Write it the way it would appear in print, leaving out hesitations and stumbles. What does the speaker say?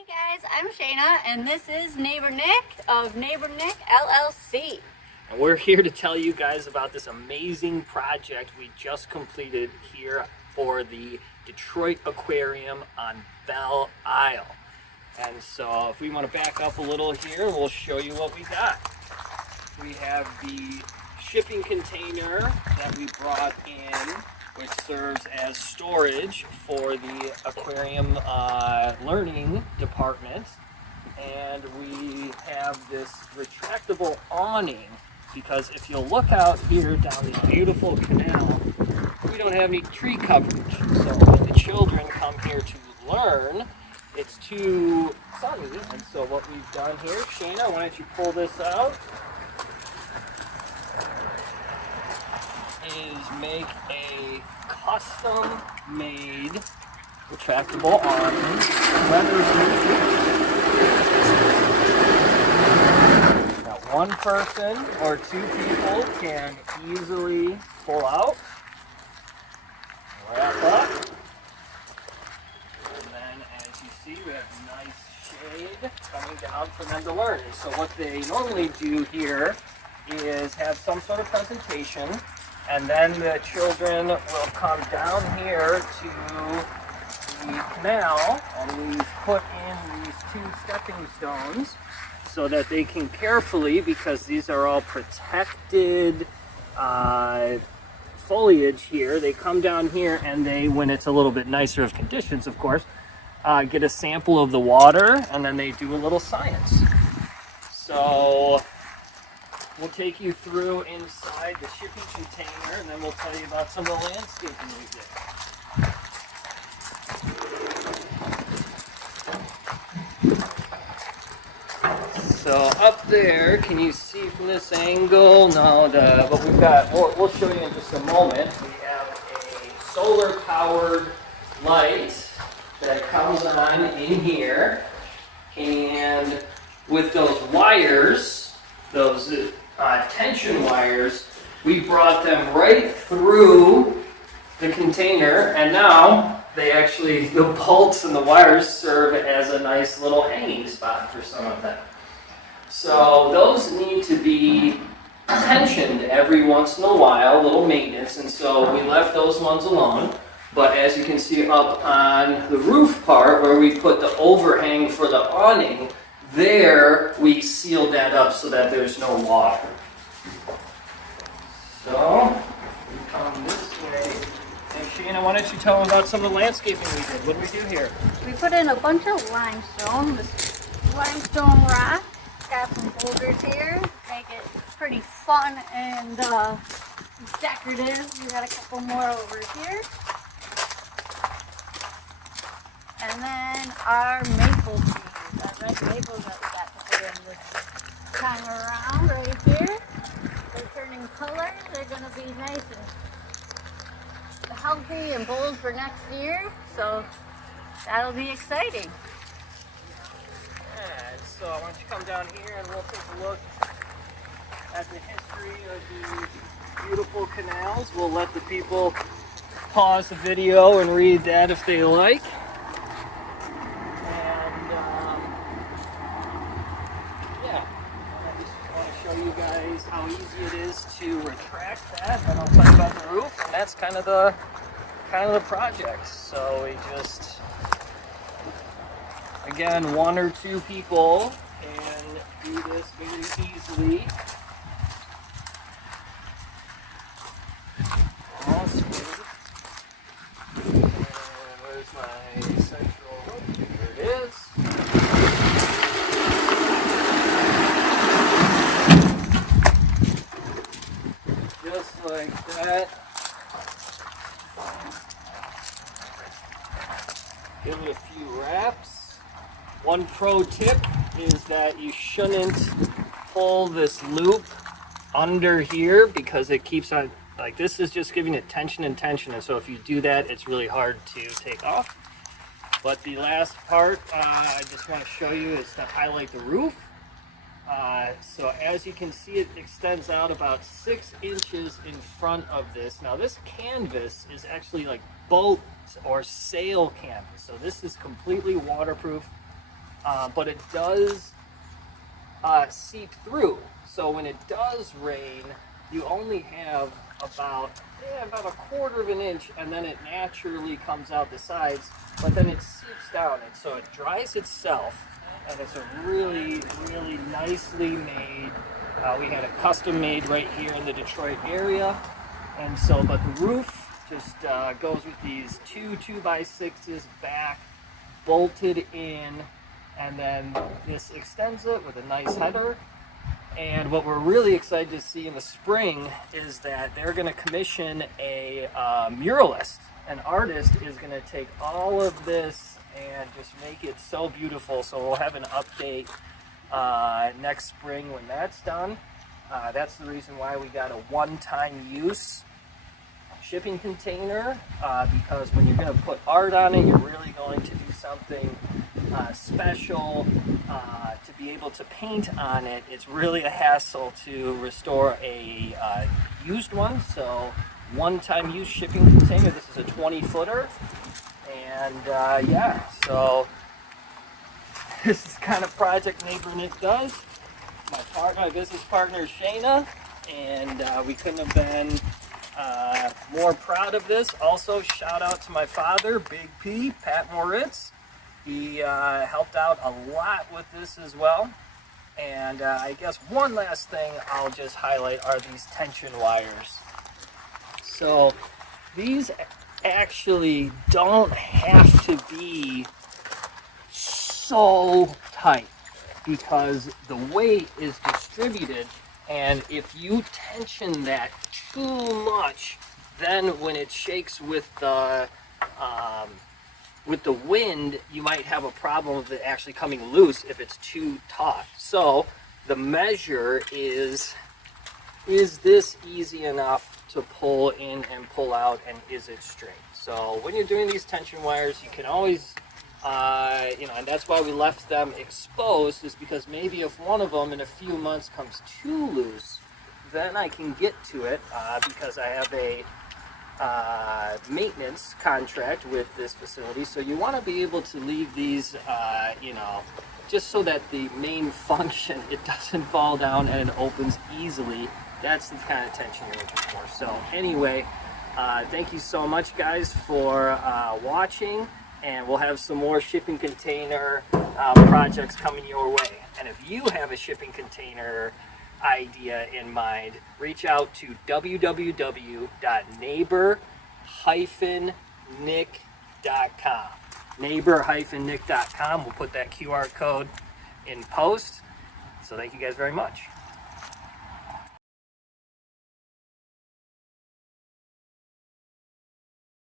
Hey guys, I'm Shayna and this is Neighbor Nick of Neighbor Nick LLC. And we're here to tell you guys about this amazing project we just completed here for the Detroit Aquarium on Belle Isle. And so if we want to back up a little here, we'll show you what we got. We have the shipping container that we brought in, which serves as storage for the aquarium learning department. And we have this retractable awning because if you'll look out here down this beautiful canal, we don't have any tree coverage. So when the children come here to learn, it's too sunny. And so what we've done here, Shayna, why don't you pull this out, is make a custom-made retractable awning. Now, one person or two people can easily pull out, wrap up, and then as you see, we have nice shade coming down for them to learn. And so what they normally do here is have some sort of presentation, and then the children will come down here to the canal, and we've put in these two stepping stones so that they can carefully, because these are all protected foliage here, they come down here and they, when it's a little bit nicer of conditions, of course, get a sample of the water, and then they do a little science. So we'll take you through inside the shipping container, and then we'll tell you about some of the landscaping we did. So up there, can you see from this angle? No, but we've got, we'll show you in just a moment. We have a solar-powered light that comes on in here, and with those wires, those tension wires, we brought them right through the container, and now they actually, the bolts and the wires serve as a nice little hanging spot for some of them. So those need to be tensioned every once in a while, little maintenance, and so we left those ones alone. But as you can see up on the roof part where we put the overhang for the awning, there we sealed that up so that there's no water. So we come this way. And Shayna, why don't you tell them about some of the landscaping we did? What did we do here? We put in a bunch of limestone, this limestone rock. Got some boulders here, make it pretty fun and decorative. We got a couple more over here. And then our maple trees, our red maples that we got to put in this time around right here. They're turning color. They're going to be nice and healthy and bold for next year. So that'll be exciting. And so why don't you come down here and we'll take a look at the history of these beautiful canals. We'll let the people pause the video and read that if they like. You guys how easy it is to retract that, and I'll tell you about the roof, and that's kind of the project. So we just, again, one or two people can do this very easily. All smooth. And where's my central rope? Here it is. Just like that. Give it a few wraps. One pro tip is that you shouldn't pull this loop under here because it keeps on, like this is just giving it tension and tension, and so if you do that, it's really hard to take off. But the last part I just want to show you is to highlight the roof. So as you can see, it extends out about 6 inches in front of this. Now this canvas is actually like boat or sail canvas. So this is completely waterproof. but it does seep through. So when it does rain, you only have about a quarter of an inch, and then it naturally comes out the sides, but then it seeps down, and so it dries itself, and it's a really, really nicely made. We had it custom made right here in the Detroit area, and so, but the roof just goes with these two 2x6s back, bolted in, and then this extends it with a nice header. And what we're really excited to see in the spring is that they're going to commission a muralist. An artist is going to take all of this and just make it so beautiful. So we'll have an update next spring when that's done. That's the reason why we got a one-time use shipping container, because when you're going to put art on it, you're really going to do something special. To be able to paint on it, it's really a hassle to restore a used one. So one-time use shipping container. This is a 20-footer, and yeah, so this is the kind of project Neighbor Nick does. My business partner is Shayna, and we couldn't have been more proud of this. Also, shout out to my father, Big P, Pat Moritz. He helped out a lot with this as well. And I guess one last thing I'll just highlight are these tension wires. So these actually don't have to be so tight because the weight is distributed, and if you tension that too much, then when it shakes with the wind, you might have a problem with it actually coming loose if it's too taut. So the measure is this easy enough to pull in and pull out, and is it straight? So when you're doing these tension wires, you can always, and that's why we left them exposed, is because maybe if one of them in a few months comes too loose, then I can get to it because I have a maintenance contract with this facility. So you want to be able to leave these, just so that the main function, it doesn't fall down and it opens easily. That's the kind of tension you're looking for. So anyway, thank you so much, guys, for watching, and we'll have some more shipping container projects coming your way. And if you have a shipping container idea in mind, reach out to www.neighbor-nick.com. neighbor-nick.com. We'll put that QR code in post. So thank you guys very much.